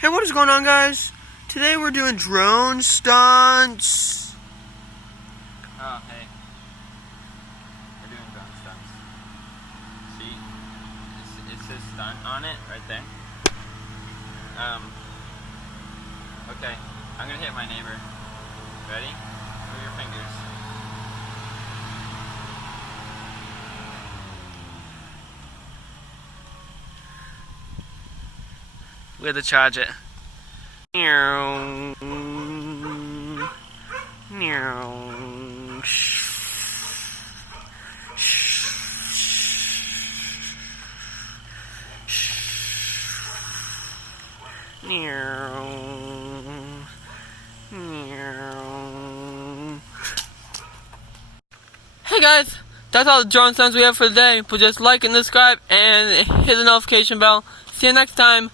Hey, what is going on, guys? Today we're doing drone stunts. Oh, hey. We're doing drone stunts. See? It says stunt on it right there. Okay. I'm gonna hit my neighbor. Ready? Move your fingers. We have to charge it. Hey guys, that's all the drone stunts we have for today. But just like and subscribe and hit the notification bell. See you next time.